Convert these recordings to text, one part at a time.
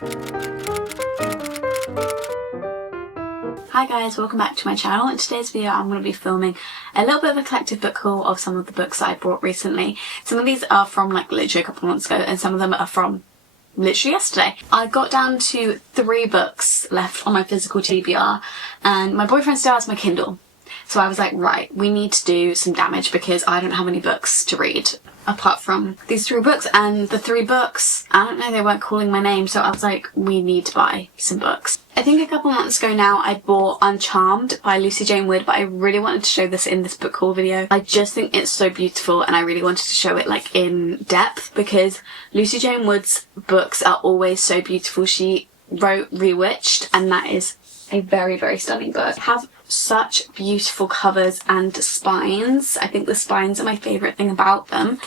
Hi guys, welcome back to my channel. In today's video I'm going to be filming a little bit of a collective book haul of some of the books that I bought recently. Some of these are from like literally a couple of months ago and some of them are from literally yesterday. I got down to 3 books left on my physical TBR and my boyfriend still has my Kindle. So I was like, right, we need to do some damage because I don't have any books to read apart from these 3 books, and the 3 books, I don't know, they weren't calling my name, so I was like, we need to buy some books. I think a couple months ago now I bought Uncharmed by Lucy Jane Wood, but I really wanted to show this in this book haul video. I just think it's so beautiful and I really wanted to show it like in depth because Lucy Jane Wood's books are always so beautiful. She wrote Bewitched and that is a very, very stunning book. Have such beautiful covers and spines. I think the spines are my favourite thing about them.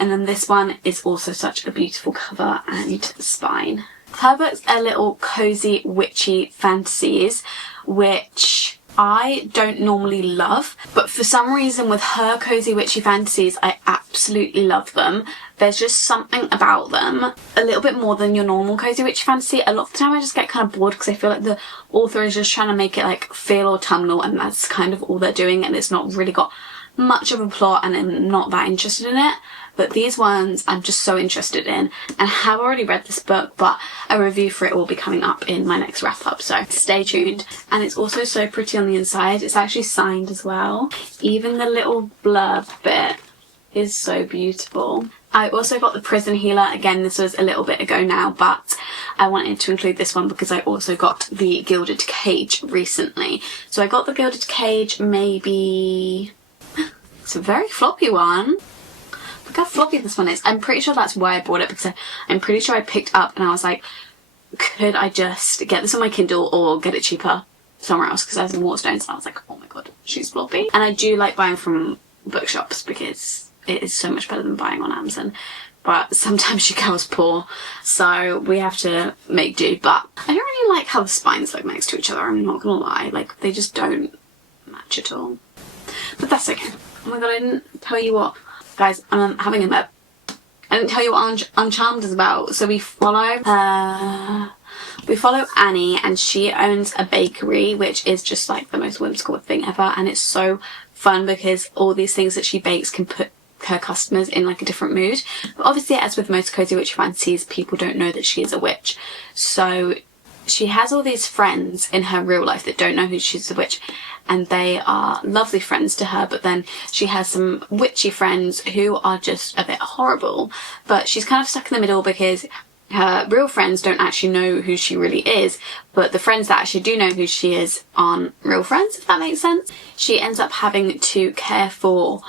And then this one is also such a beautiful cover and spine. Her books are little cozy, witchy fantasies, which I don't normally love, but for some reason with her cozy, witchy fantasies, I absolutely love them. There's just something about them, a little bit more than your normal cozy, witchy fantasy. A lot of the time I just get kind of bored because I feel like the author is just trying to make it like feel autumnal and that's kind of all they're doing and it's not really got much of a plot and I'm not that interested in it. But these ones I'm just so interested in and have already read this book, but a review for it will be coming up in my next wrap up, so stay tuned. And it's also so pretty on the inside. It's actually signed as well. Even the little blurb bit is so beautiful. I also got The Prison Healer. Again, this was a little bit ago now, but I wanted to include this one because I also got The Gilded Cage recently. So I got The Gilded Cage maybe... It's a very floppy one. Look how floppy this one is. I'm pretty sure that's why I bought it because I'm pretty sure I picked up and I was like, could I just get this on my Kindle or get it cheaper somewhere else? Because I was in Waterstones and I was like, oh my god, she's floppy. And I do like buying from bookshops because it is so much better than buying on Amazon. But sometimes your girl's poor, so we have to make do. But I don't really like how the spines look next to each other, I'm not gonna lie. Like, they just don't match at all. But that's okay. Oh my god, I didn't tell you what. Guys, I'm having a nap. I didn't tell you what Uncharmed is about. So we follow Annie and she owns a bakery, which is just like the most whimsical thing ever. And it's so fun because all these things that she bakes can put her customers in like a different mood. But obviously, as with most cozy witch fantasies, people don't know that she is a witch. So she has all these friends in her real life that don't know who she's a witch, and they are lovely friends to her, but then she has some witchy friends who are just a bit horrible. But she's kind of stuck in the middle because her real friends don't actually know who she really is, but the friends that actually do know who she is aren't real friends, if that makes sense. She ends up having to care for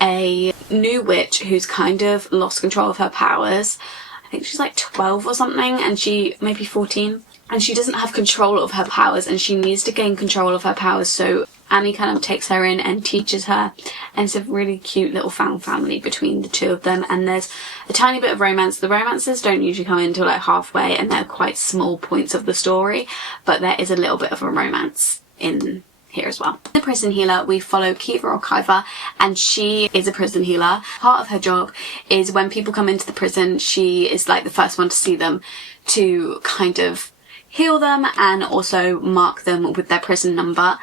a new witch who's kind of lost control of her powers. I think she's like 12 or something, and she maybe 14. And she doesn't have control of her powers and she needs to gain control of her powers, so Annie kind of takes her in and teaches her, and it's a really cute little found family between the two of them. And there's a tiny bit of romance. The romances don't usually come in until like halfway and they're quite small points of the story, but there is a little bit of a romance in here as well. The Prison Healer, we follow Kiva or Kiva, and she is a prison healer. Part of her job is when people come into the prison, she is like the first one to see them to kind of heal them and also mark them with their prison number.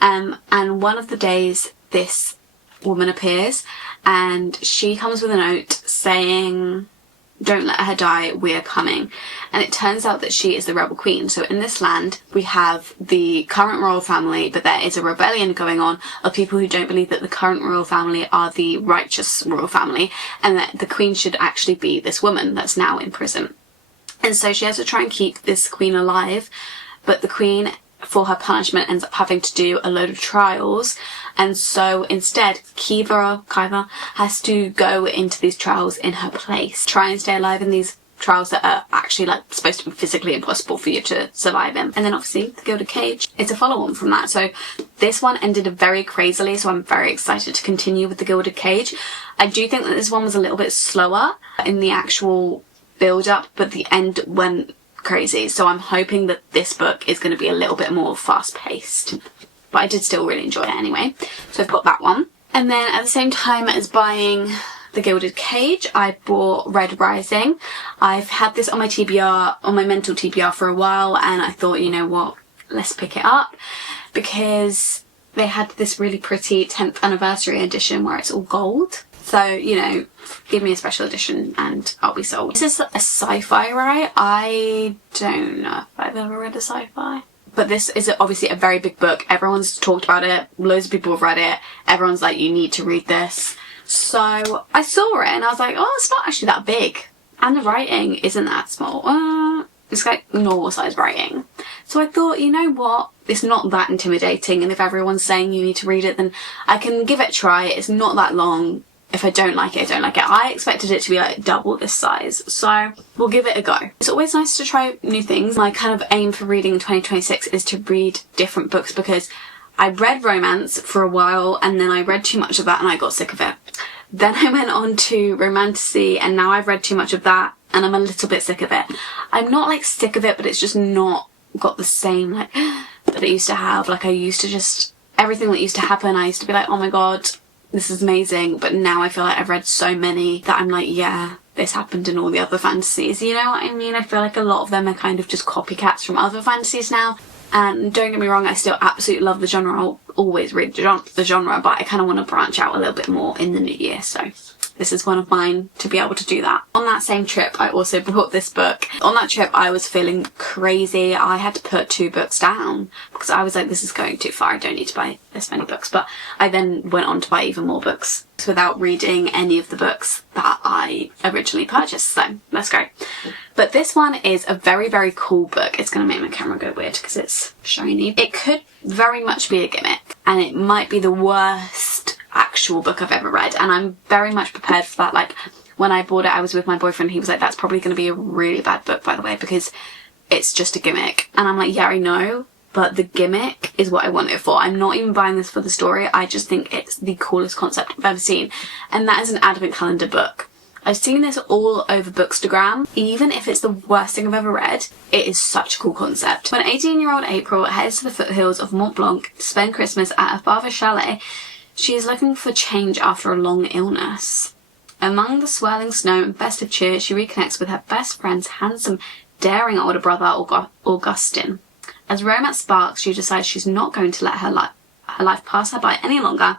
And one of the days this woman appears and she comes with a note saying, don't let her die, we're coming. And it turns out that she is the rebel queen. So in this land we have the current royal family, but there is a rebellion going on of people who don't believe that the current royal family are the righteous royal family and that the queen should actually be this woman that's now in prison. And so she has to try and keep this queen alive, but the queen, for her punishment, ends up having to do a load of trials. And so instead, Kiva has to go into these trials in her place, try and stay alive in these trials that are actually like supposed to be physically impossible for you to survive in. And then obviously The Gilded Cage, it's a follow-on from that. So this one ended very crazily, so I'm very excited to continue with The Gilded Cage. I do think that this one was a little bit slower in the actual build up, but the end went crazy, so I'm hoping that this book is going to be a little bit more fast paced, but I did still really enjoy it anyway, so I've got that one. And then at the same time as buying The Gilded Cage, I bought Red Rising. I've had this on my TBR, on my mental TBR for a while, and I thought, you know what, let's pick it up, because they had this really pretty 10th anniversary edition where it's all gold. So, you know, give me a special edition and I'll be sold. This is a sci-fi, right? I don't know if I've ever read a sci-fi. But this is obviously a very big book. Everyone's talked about it. Loads of people have read it. Everyone's like, you need to read this. So I saw it and I was like, oh, it's not actually that big. And the writing isn't that small. It's like normal size writing. So I thought, you know what? It's not that intimidating. And if everyone's saying you need to read it, then I can give it a try. It's not that long. If I don't like it, I don't like it. I expected it to be like double this size, so we'll give it a go. It's always nice to try new things. My kind of aim for reading in 2026 is to read different books, because I read romance for a while and then I read too much of that and I got sick of it. Then I went on to romantasy and now I've read too much of that and I'm a little bit sick of it. I'm not like sick of it, but it's just not got the same like that it used to have. Like I used to just, everything that used to happen, I used to be like, oh my god, this is amazing, but now I feel like I've read so many that I'm like, yeah, this happened in all the other fantasies, you know what I mean? I feel like a lot of them are kind of just copycats from other fantasies now, and don't get me wrong, I still absolutely love the genre, I'll always read the genre, but I kind of want to branch out a little bit more in the new year, so this is one of mine to be able to do that. On that same trip, I also bought this book. On that trip, I was feeling crazy. I had to put 2 books down because I was like, this is going too far. I don't need to buy this many books. But I then went on to buy even more books without reading any of the books that I originally purchased. So let's go. But this one is a very, very cool book. It's going to make my camera go weird because it's shiny. It could very much be a gimmick, and it might be the worst actual book I've ever read, and I'm very much prepared for that. Like when I bought it, I was with my boyfriend, he was like, that's probably going to be a really bad book, by the way, because it's just a gimmick. And I'm like, yeah, I know, but the gimmick is what I want it for. I'm not even buying this for the story. I just think it's the coolest concept I've ever seen, and that is an advent calendar book. I've seen this all over Bookstagram. Even if it's the worst thing I've ever read, it is such a cool concept. When 18-year-old April heads to the foothills of Mont Blanc to spend Christmas at her father's chalet, she is looking for change after a long illness. Among the swirling snow and festive cheer, she reconnects with her best friend's handsome, daring older brother, Augustin. As romance sparks, she decides she's not going to let her life pass her by any longer.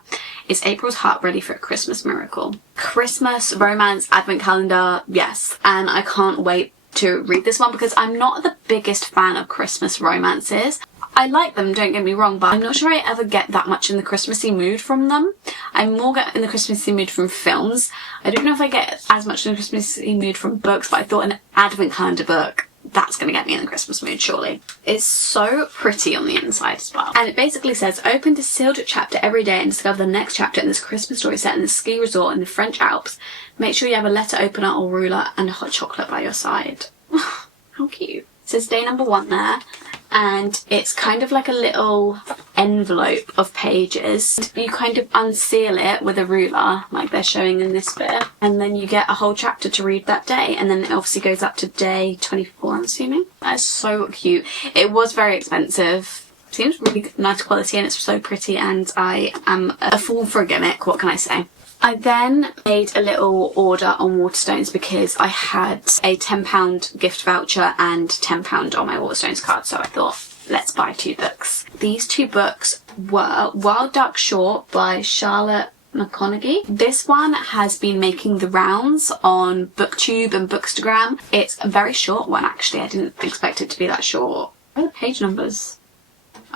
Is April's heart ready for a Christmas miracle? Christmas, romance, advent calendar, yes. And I can't wait to read this one because I'm not the biggest fan of Christmas romances. I like them, don't get me wrong, but I'm not sure I ever get that much in the Christmassy mood from them. I more get in the Christmassy mood from films. I don't know if I get as much in the Christmassy mood from books, but I thought an advent calendar book, that's going to get me in the Christmas mood, surely. It's so pretty on the inside as well. And it basically says, open a sealed chapter every day and discover the next chapter in this Christmas story set in a ski resort in the French Alps. Make sure you have a letter opener or ruler and hot chocolate by your side. How cute. It says day number 1 there. And it's kind of like a little envelope of pages. You kind of unseal it with a ruler, like they're showing in this bit, and then you get a whole chapter to read that day, and then it obviously goes up to day 24, I'm assuming. That's so cute. It was very expensive. Seems really nice quality, and it's so pretty, and I am a fool for a gimmick, what can I say? I then made a little order on Waterstones because I had a £10 gift voucher and £10 on my Waterstones card, so I thought, let's buy 2 books. These 2 books were Wild Duck Short by Charlotte McConaughey. This one has been making the rounds on BookTube and Bookstagram. It's a very short one, actually. I didn't expect it to be that short. Where are the page numbers?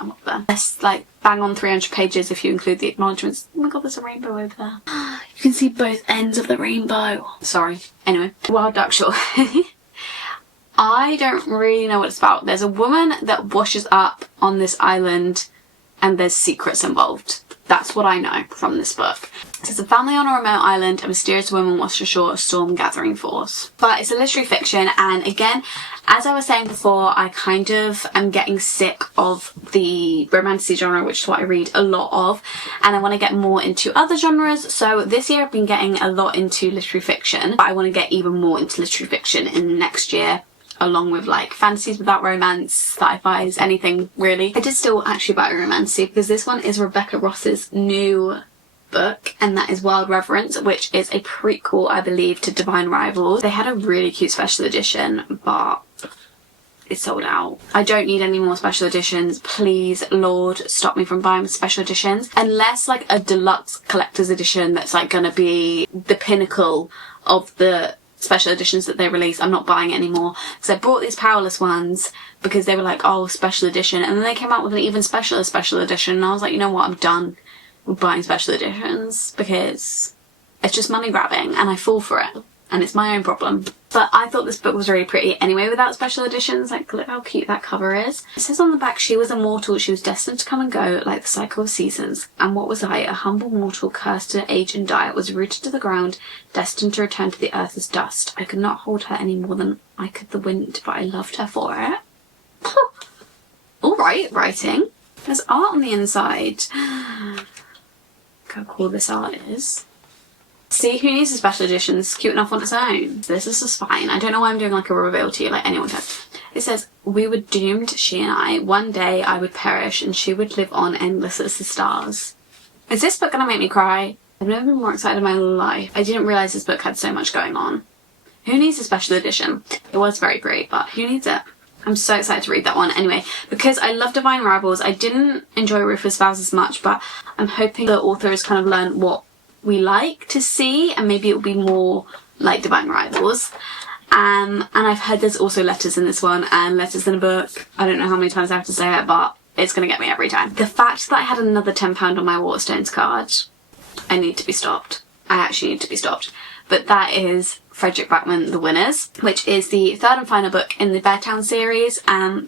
I'm up there. It's like bang on 300 pages if you include the acknowledgements. Oh my god, there's a rainbow over there. You can see both ends of the rainbow. Sorry. Anyway, Wild Duck Short. I don't really know what it's about. There's a woman that washes up on this island and there's secrets involved. That's what I know from this book. It says a family on a remote island, a mysterious woman washed ashore, a storm gathering force. But it's a literary fiction, and again, as I was saying before, I kind of am getting sick of the romantasy genre, which is what I read a lot of, and I want to get more into other genres. So this year I've been getting a lot into literary fiction, but I want to get even more into literary fiction in next year, along with like fantasies without romance, sci-fis, anything really. I did still actually buy a romantasy because this one is Rebecca Ross's new book, and that is Wild Reverence, which is a prequel, I believe, to Divine Rivals. They had a really cute special edition, but it's sold out. I don't need any more special editions. Please, Lord, stop me from buying special editions. Unless like a deluxe collector's edition that's like gonna be the pinnacle of the special editions that they release, I'm not buying it anymore. Because I bought these Powerless ones because they were like, oh, special edition. And then they came out with an even special edition. And I was like, you know what, I'm done with buying special editions because it's just money grabbing and I fall for it. And it's my own problem. But I thought this book was really pretty anyway without special editions. Like, look how cute that cover is. It says on the back, she was immortal, she was destined to come and go like the cycle of seasons. And what was I? A humble mortal, cursed to age and die, was rooted to the ground, destined to return to the earth as dust. I could not hold her any more than I could the wind, but I loved her for it. Alright, writing. There's art on the inside. Look how cool this art is. See, who needs a special edition? It's cute enough on its own. This is just fine. I don't know why I'm doing like a reveal to you like anyone does. It says, we were doomed, she and I. One day I would perish and she would live on endless as the stars. Is this book gonna make me cry? I've never been more excited in my life. I didn't realise this book had so much going on. Who needs a special edition? It was very great, but who needs it? I'm so excited to read that one. Anyway, because I love Divine Rivals, I didn't enjoy Rufus Vows as much, but I'm hoping the author has kind of learned what we like to see, and maybe it will be more like Divine Rivals. And I've heard there's also letters in this one and letters in a book. I don't know how many times I have to say it, but it's gonna get me every time. The fact that I had another £10 on my Waterstones card, I need to be stopped. I actually need to be stopped. But that is Frederick Backman, The Winners, which is the third and final book in the Beartown series.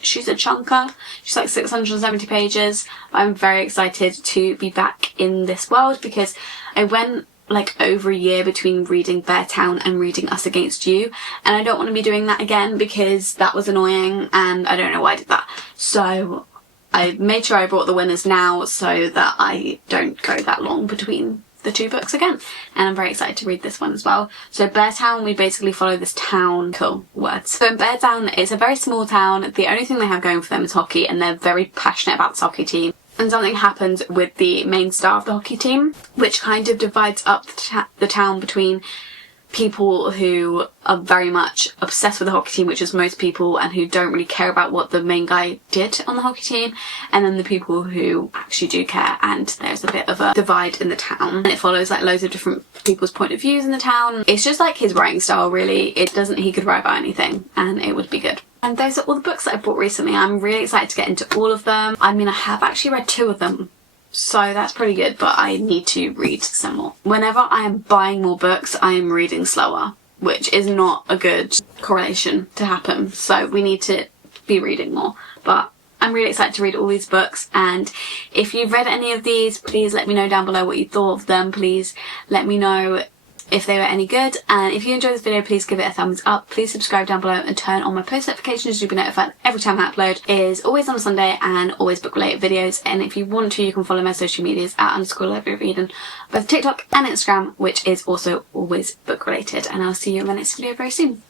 She's a chunker. She's like 670 pages. I'm very excited to be back in this world because I went like over a year between reading Beartown and reading Us Against You, and I don't want to be doing that again because that was annoying and I don't know why I did that. So I made sure I brought The Winners now so that I don't go that long between the two books again, and I'm very excited to read this one as well. So Beartown, we basically follow this town, cool words. So in Beartown, it's a very small town. The only thing they have going for them is hockey, and they're very passionate about this hockey team. And something happens with the main star of the hockey team, which kind of divides up the town between people who are very much obsessed with the hockey team, which is most people, and who don't really care about what the main guy did on the hockey team, and then the people who actually do care, and there's a bit of a divide in the town. And it follows like loads of different people's point of views in the town. It's just like his writing style, really. He could write about anything and it would be good. And those are all the books that I bought recently. I'm really excited to get into all of them. I mean, I have actually read 2 of them, so that's pretty good, but I need to read some more. Whenever I am buying more books, I am reading slower, which is not a good correlation to happen. So we need to be reading more. But I'm really excited to read all these books, and if you've read any of these, please let me know down below what you thought of them. Please let me know if they were any good, and if you enjoyed this video, please give it a thumbs up. Please subscribe down below and turn on my post notifications to be notified every time I upload. It is always on a Sunday and always book related videos, and if you want to, you can follow my social medias at _libraryofeden, both TikTok and Instagram, which is also always book related. And I'll see you in my next video very soon.